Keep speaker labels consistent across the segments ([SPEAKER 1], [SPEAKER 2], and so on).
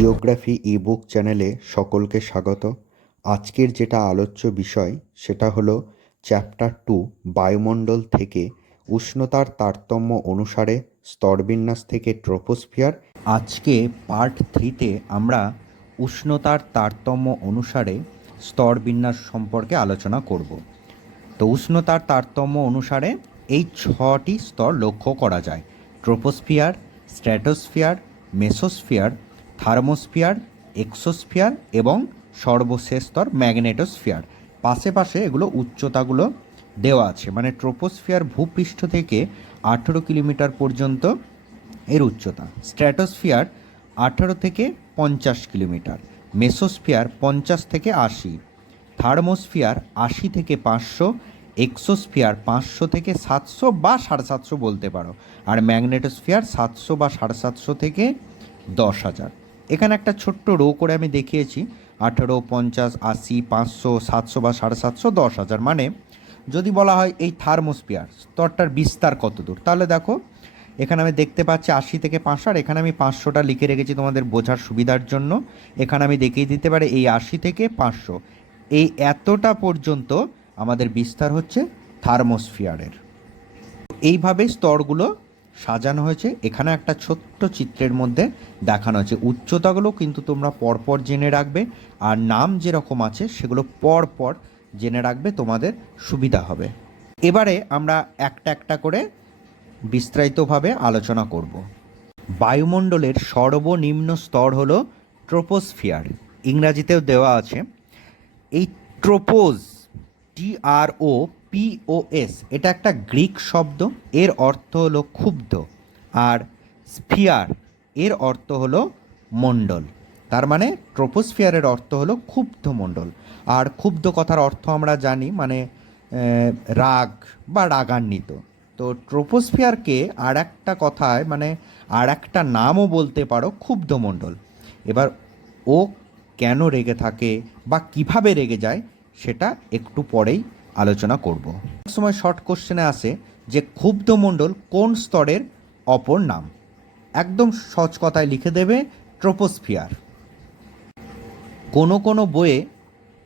[SPEAKER 1] Geography ebook চ্যানেলে সকলকে স্বাগত। আজকের যেটা আলোচ্য বিষয়, সেটা হলো চ্যাপ্টার টু, বায়ুমণ্ডল থেকে উষ্ণতার তারতম্য অনুসারে স্তরবিন্যাস থেকে ট্রোপোস্ফিয়ার। আজকে পার্ট থ্রিতে আমরা উষ্ণতার তারতম্য অনুসারে স্তরবিন্যাস সম্পর্কে আলোচনা করব। তো উষ্ণতার তারতম্য অনুসারে এই ছটি স্তর লক্ষ্য করা যায়। Troposphere, stratosphere, mesosphere thermosphere, exosphere এবং সর্বশেষ স্তর ম্যাগনেটোস্ফিয়ার। পাশে পাশে এগুলো উচ্চতাগুলো দেওয়া আছে। মানে ট্রোপোস্ফিয়ার ভূপৃষ্ঠ থেকে আঠেরো কিলোমিটার পর্যন্ত এর উচ্চতা। স্ট্র্যাটোস্ফিয়ার আঠেরো থেকে পঞ্চাশ কিলোমিটার। মেসোস্ফিয়ার পঞ্চাশ থেকে আশি। থার্মোস্ফিয়ার আশি থেকে পাঁচশো। এক্সোস্ফিয়ার পাঁচশো থেকে সাতশো বা সাড়ে সাতশো বলতে পারো। আর ম্যাগনেটোস্ফিয়ার সাতশো বা সাড়ে সাতশো থেকে দশ হাজার। এখানে একটা ছোট্ট রো করে আমি দেখিয়েছি, আঠেরো, পঞ্চাশ, আশি, পাঁচশো, সাতশো বা সাড়ে সাতশো, দশ হাজার। মানে যদি বলা হয় এই থার্মোস্ফিয়ার, স্তরটার বিস্তার কত দূর? তাহলে দেখো, এখানে আমি দেখতে পাচ্ছি আশি থেকে পাঁচশো, আর এখানে আমি পাঁচশোটা লিখে রেখেছি তোমাদের বোঝার সুবিধার জন্য। এখানে আমি দেখিয়ে দিতে পারি এই আশি থেকে পাঁচশো। এই এতটা পর্যন্ত আমাদের বিস্তার হচ্ছে থার্মোস্ফিয়ারের। এইভাবে স্তরগুলো সাজানো হয়েছে। এখানে একটা ছোট্ট চিত্রের মধ্যে দেখানো হয়েছে উচ্চতাগুলো কিন্তু তোমরা পরপর জেনে রাখবে আর নাম যেরকম আছে সেগুলো পরপর জেনে রাখবে, তোমাদের সুবিধা হবে। এবারে আমরা একটা একটা করে বিস্তারিতভাবে আলোচনা করব। বায়ুমণ্ডলের সর্বনিম্ন স্তর হলো ট্রোপোস্ফিয়ার। ইংরাজিতেও দেওয়া আছে, এই ট্রোপোজ টিআরও পিওএস এটা একটা গ্রিক শব্দ, এর অর্থ হলো ক্ষুব্ধ, আর স্ফিয়ার, এর অর্থ হলো মণ্ডল, তার মানে ট্রোপোস্ফিয়ারের অর্থ হলো ক্ষুব্ধ মণ্ডল, আর ক্ষুব্ধ কথার অর্থ আমরা জানি মানে রাগ বা রাগান্বিত, তো ট্রোপোস্ফিয়ারকে আর একটা কথায় মানে আর একটা নামও বলতে পারো, ক্ষুব্ধ মণ্ডল, এবার ও কেন রেগে থাকে বা কীভাবে রেগে যায় সেটা একটু পরেই আলোচনা করব। সময় শর্ট কোশ্চেনে আসে যে ক্ষুব্ধ মণ্ডল কোন স্তরের অপর নাম? একদম সহজ কথায় লিখে দেবে ট্রোপোস্ফিয়ার কোনো কোনো বইয়ে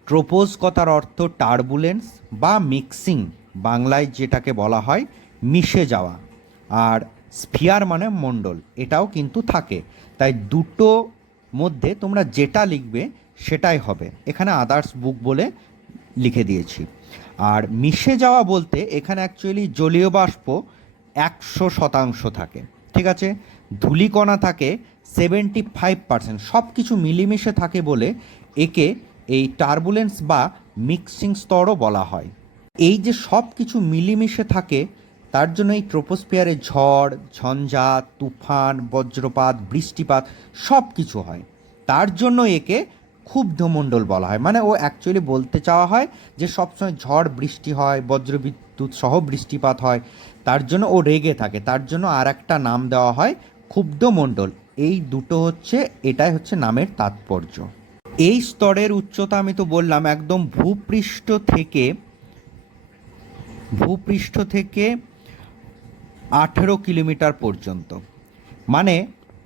[SPEAKER 1] ট্রোপোজ কথার অর্থ টার্বুলেন্স বা মিক্সিং বাংলায় যেটাকে বলা হয় মিশে যাওয়া। আর স্ফিয়ার মানে মণ্ডল, এটাও কিন্তু থাকে। তাই দুটো মধ্যে তোমরা যেটা লিখবে সেটাই হবে। এখানে আদার্স বুক বলে লিখে দিয়েছি। আর মিশে যাওয়া বলতে এখানে অ্যাকচুয়ালি জলীয় বাষ্প একশো শতাংশ থাকে, ঠিক আছে? ধূলিকণা থাকে সেভেন্টি ফাইভ পার্সেন্ট সব কিছু মিলেমিশে থাকে বলে একে এই টার্বুলেন্স বা মিক্সিং স্তরও বলা হয়। এই যে সব কিছু মিলেমিশে থাকে, তার জন্য এই ট্রোপোস্ফিয়ারে ঝড়, ঝঞ্ঝা, তুফান, বজ্রপাত, বৃষ্টিপাত সব কিছু হয়। তার জন্য একে ক্ষুব্ধমণ্ডল বলা হয়। মানে ও অ্যাকচুয়ালি বলতে চাওয়া হয় যে সবসময় ঝড় বৃষ্টি হয়, বজ্রবিদ্যুৎ সহ বৃষ্টিপাত হয়, তার জন্য ও রেগে থাকে। তার জন্য আর একটা নাম দেওয়া হয় ক্ষুব্ধমণ্ডল। এই দুটো হচ্ছে, এটাই হচ্ছে নামের তাৎপর্য। এই স্তরের উচ্চতা আমি তো বললাম, একদম ভূপৃষ্ঠ থেকে ভূপৃষ্ঠ থেকে আঠেরো কিলোমিটার পর্যন্ত। মানে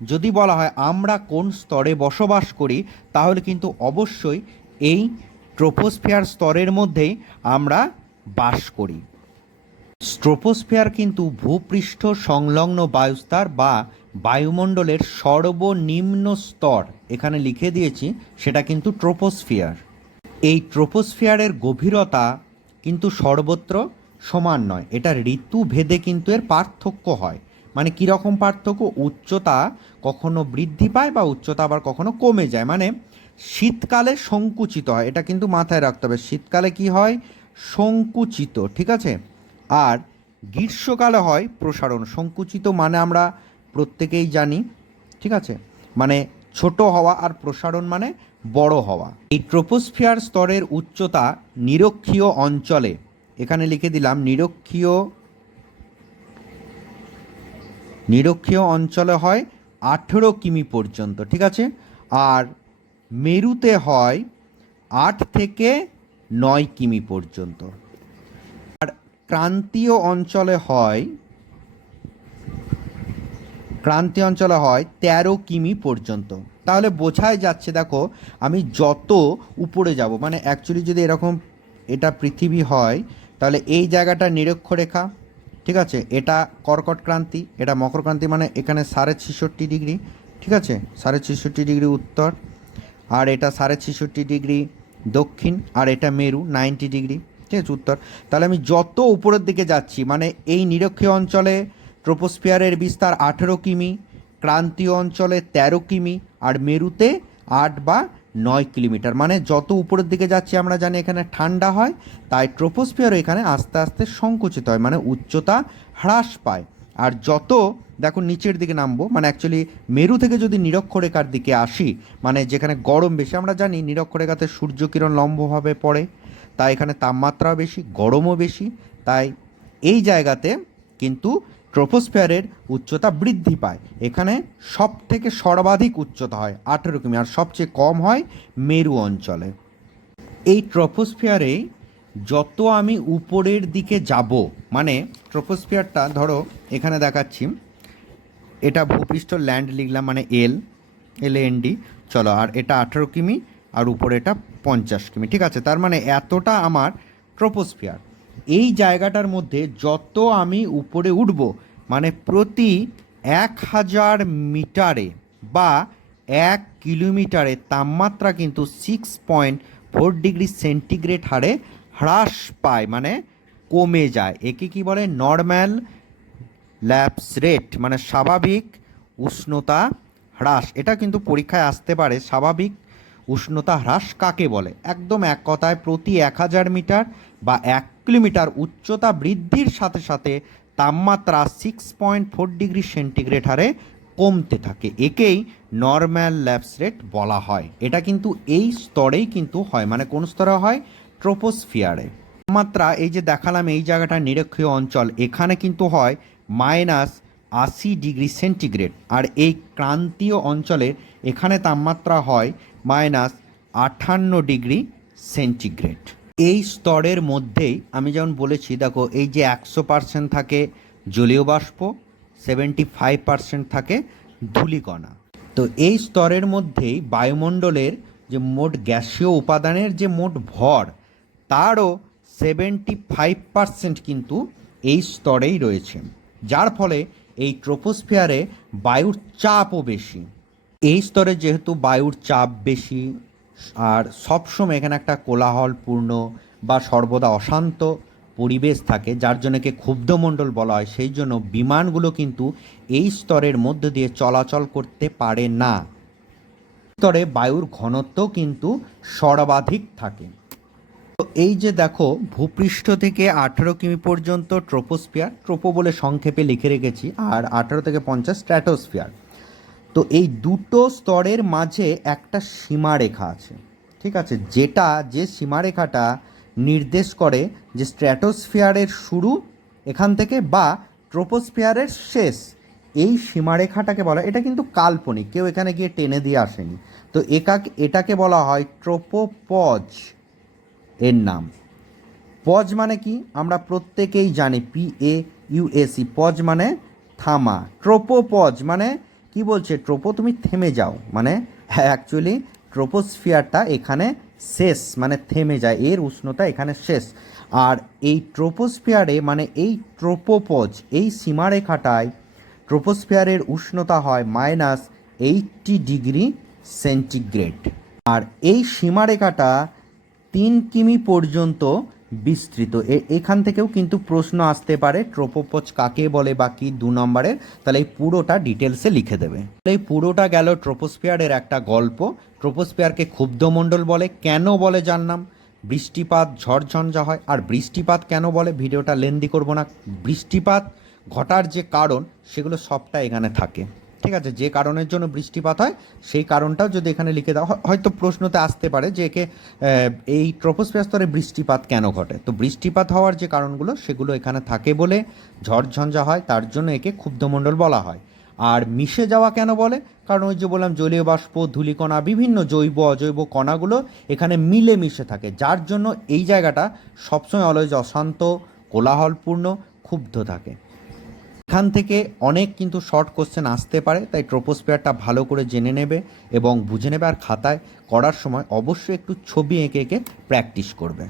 [SPEAKER 1] যদি বলা হয় আমরা কোন স্তরে বসবাস করি, তাহলে কিন্তু অবশ্যই এই ট্রোপোস্ফিয়ার স্তরের মধ্যেই আমরা বাস করি। স্ট্রোপোস্ফিয়ার কিন্তু ভূপৃষ্ঠ সংলগ্ন বায়ুস্তর বা বায়ুমণ্ডলের সর্বনিম্ন স্তর, এখানে লিখে দিয়েছি, সেটা কিন্তু ট্রোপোস্ফিয়ার। এই ট্রোপোস্ফিয়ারের গভীরতা কিন্তু সর্বত্র সমান নয়, এটা ঋতু ভেদে কিন্তু এর পার্থক্য হয়। মানে কীরকম পার্থক্য? উচ্চতা কখনো বৃদ্ধি পায় বা উচ্চতা আবার কখনো কমে যায়। মানে শীতকালে সংকুচিত হয়। এটা কিন্তু মাথায় রাখতে হবে। শীতকালে কি হয়? সংকুচিত, ঠিক আছে? আর গ্রীষ্মকালে হয় প্রসারণ। সংকুচিত মানে আমরা প্রত্যেকেই জানি, ঠিক আছে? মানে ছোট হওয়া আর প্রসারণ মানে বড় হওয়া। এই ট্রোপোস্ফিয়ার স্তরের উচ্চতা নিরক্ষীয় অঞ্চলে, এখানে লিখে দিলাম, নিরক্ষীয় নিরক্ষীয় অঞ্চলে হয় আঠেরো কিমি পর্যন্ত, ঠিক আছে? আর মেরুতে হয় আট থেকে নয় কিমি পর্যন্ত। আর ক্রান্তীয় অঞ্চলে হয়, ক্রান্তীয় অঞ্চলে হয় তেরো কিমি পর্যন্ত। তাহলে বোঝাই যাচ্ছে, দেখো, আমি যত উপরে যাব মানে অ্যাকচুয়ালি যদি এরকম এটা পৃথিবী হয়, তাহলে এই জায়গাটা নিরক্ষরেখা ঠিক আছে? এটা কর্কট ক্রান্তি, এটা মকর ক্রান্তি মানে এখানে সাড়ে ছেষট্টি ডিগ্রি, ঠিক আছে? সাড়ে ছেষট্টি ডিগ্রি উত্তর, আর এটা সাড়ে ছেষট্টি ডিগ্রি দক্ষিণ, আর এটা মেরু নাইনটি ডিগ্রি, ঠিক আছে? উত্তর। তাহলে আমি যত উপরের দিকে যাচ্ছি মানে এই নিরক্ষীয় অঞ্চলে ট্রোপোস্ফিয়ারের বিস্তার আঠেরো কিমি, ক্রান্তীয় অঞ্চলে তেরো কিমি, আর মেরুতে আট বা নয় কিলোমিটার। মানে যত উপরের দিকে যাচ্ছি আমরা জানি এখানে ঠান্ডা হয়, তাই ট্রোপোস্ফিয়ার এখানে আস্তে আস্তে সংকুচিত হয় মানে উচ্চতা হ্রাস পায়। আর যত, দেখো নিচের দিকে নামবো মানে অ্যাকচুয়ালি মেরু থেকে যদি নিরক্ষরেখার দিকে আসি মানে যেখানে গরম বেশি, আমরা জানি নিরক্ষরেখাতে সূর্যকিরণ লম্বভাবে পড়ে, তাই এখানে তাপমাত্রাও বেশি, গরমও বেশি, তাই এই জায়গাতে কিন্তু ট্রোপোস্ফিয়ারের উচ্চতা বৃদ্ধি পায়। এখানে সব থেকে সর্বাধিক উচ্চতা হয় আঠেরো কিমি, আর সবচেয়ে কম হয় মেরু অঞ্চলে। এই ট্রপোস্ফিয়ারে যত আমি উপরের দিকে যাব মানে ট্রপোস্ফিয়ারটা ধরো এখানে দেখাচ্ছি, এটা ভূপৃষ্ঠ ল্যান্ড লিখলাম মানে এল এল এন ডি, চলো, আর এটা আঠেরো কিমি, আর উপরে এটা পঞ্চাশ কিমি, ঠিক আছে? তার মানে এতটা আমার ট্রপোস্ফিয়ার। এই জায়গাটার মধ্যে যত আমি উপরে উঠব মানে প্রতি এক হাজার মিটারে বা এক কিলোমিটারে তাপমাত্রা কিন্তু six point four degree centigrade হারে হ্রাস পায় মানে কমে যায়। একে কি বলে? নর্ম্যাল ল্যাপস রেট মানে স্বাভাবিক উষ্ণতা হ্রাস। এটা কিন্তু পরীক্ষায় আসতে পারে, স্বাভাবিক উষ্ণতা হ্রাস কাকে বলে? একদম এক কথায় প্রতি এক হাজার মিটার বা এক কিলোমিটার উচ্চতা বৃদ্ধির সাথে সাথে তাপমাত্রা six point four degree centigrade হারে কমতে থাকে। একেই নর্ম্যাল ল্যাপস রেট বলা হয়। এটা কিন্তু এই স্তরেই কিন্তু হয়। মানে কোন স্তরে হয়? ট্রোপোস্ফিয়ারে তাপমাত্রা, এই যে দেখালাম এই জায়গাটা নিরক্ষীয় অঞ্চল, এখানে কিন্তু হয় মাইনাস আশি ডিগ্রি সেন্টিগ্রেড আর এই ক্রান্তীয় অঞ্চলের এখানে তাপমাত্রা হয় মাইনাস আটান্ন ডিগ্রি সেন্টিগ্রেড এই স্তরের মধ্যেই আমি যেমন বলেছি, দেখো, এই যে একশো পার্সেন্ট থাকে জলীয় বাষ্প সেভেন্টি ফাইভ পার্সেন্ট থাকে ধূলিকণা। তো এই স্তরের মধ্যেই বায়ুমণ্ডলের যে মোট গ্যাসীয় উপাদানের যে মোট ভর, তারও সেভেন্টি ফাইভ পার্সেন্ট কিন্তু এই স্তরেই রয়েছে। যার ফলে এই ট্রোপোস্ফিয়ারে বায়ুর চাপও বেশি। এই স্তরে যেহেতু বায়ুর চাপ বেশি আর সবসময় এখানে একটা কোলাহলপূর্ণ বা সর্বদা অশান্ত পরিবেশ থাকে, যার জন্য একে ক্ষুব্ধমণ্ডল বলা হয়। সেই জন্য বিমানগুলো কিন্তু এই স্তরের মধ্য দিয়ে চলাচল করতে পারে না। স্তরে বায়ুর ঘনত্ব কিন্তু সর্বাধিক থাকে। তো এই যে দেখো, ভূপৃষ্ঠ থেকে আঠেরো কিমি পর্যন্ত ট্রোপোস্ফিয়ার, ট্রোপো বলে সংক্ষেপে লিখে রেখেছি, আর আঠেরো থেকে পঞ্চাশ স্ট্র্যাটোস্ফিয়ার। তো এই দুটো স্তরের মাঝে একটা সীমারেখা আছে, ঠিক আছে? যেটা যে সীমারেখাটা নির্দেশ করে যে স্ট্র্যাটোস্ফিয়ারের শুরু এখান থেকে বা ট্রোপোস্ফিয়ারের শেষ, এই সীমারেখাটাকে বলা এটা কিন্তু কাল্পনিক, কেউ এখানে গিয়ে টেনে দিয়ে আসেনি। তো একা এটাকে বলা হয় ট্রোপোপজ এর নাম। পজ মানে কি? আমরা প্রত্যেকেই জানি, পি এ ইউএসি পজ মানে থামা। ট্রোপোপজ মানে কি বলছে? ট্রোপো, তুমি থেমে যাও। মানে অ্যাকচুয়ালি ট্রোপোস্ফিয়ারটা এখানে শেষ মানে থেমে যায়। এর উষ্ণতা এখানে শেষ। আর এই ট্রোপোস্ফিয়ারে মানে এই ট্রোপোপজ, এই সীমারেখাটায় ট্রোপোস্ফিয়ারের উষ্ণতা হয় মাইনাস এইটটি ডিগ্রি সেন্টিগ্রেড। আর এই সীমারেখাটা তিন কিমি পর্যন্ত বিস্তৃত। এখান থেকেও কিন্তু প্রশ্ন আসতে পারে, ট্রোপোপজ কাকে বলে বা কি দু নম্বরের তাহলে এই পুরোটা ডিটেলসে লিখে দেবে। তাহলে এই পুরোটা গেল ট্রোপোস্ফিয়ারের একটা গল্প। ট্রোপোস্ফিয়ারকে ক্ষুব্ধমণ্ডল বলে, কেন বলে জানলাম বৃষ্টিপাত ঝড়ঝঞ্ঝা হয়, আর বৃষ্টিপাত কেন বলে? ভিডিওটা লেন্দি করব না। বৃষ্টিপাত ঘটার যে কারণ, সেগুলো সবটা এখানে থাকে। ঠিক আছে, যে কারণের জন্য বৃষ্টিপাত হয়, সেই কারণটাও যদি এখানে লিখে দাও হয়- হয়তো প্রশ্নতে আসতে পারে যে একে এই ট্রপোস্ফিয়ার স্তরে বৃষ্টিপাত কেন ঘটে? তো বৃষ্টিপাত হওয়ার যে কারণগুলো, সেগুলো এখানে থাকে বলে ঝড়ঝঞ্ঝা হয়, তার জন্য একে ক্ষুব্ধমণ্ডল বলা হয়। আর মিশে যাওয়া কেন বলে? কারণ ওই যে বললাম, জলীয় বাষ্প, ধূলিকণা, বিভিন্ন জৈব, অজৈব কণাগুলো এখানে মিলে মিশে থাকে, যার জন্য এই জায়গাটা সবসময় অলওয়েজ অশান্ত, কোলাহলপূর্ণ, ক্ষুব্ধ থাকে। এখান থেকে অনেক কিন্তু শর্ট কোশ্চেন আসতে পারে, তাই ট্রোপোস্ফিয়ারটা ভালো করে জেনে নেবে এবং বুঝে নেবে আর খাতায় করার সময় অবশ্যই একটু ছবি এঁকে এঁকে প্র্যাকটিস করবে।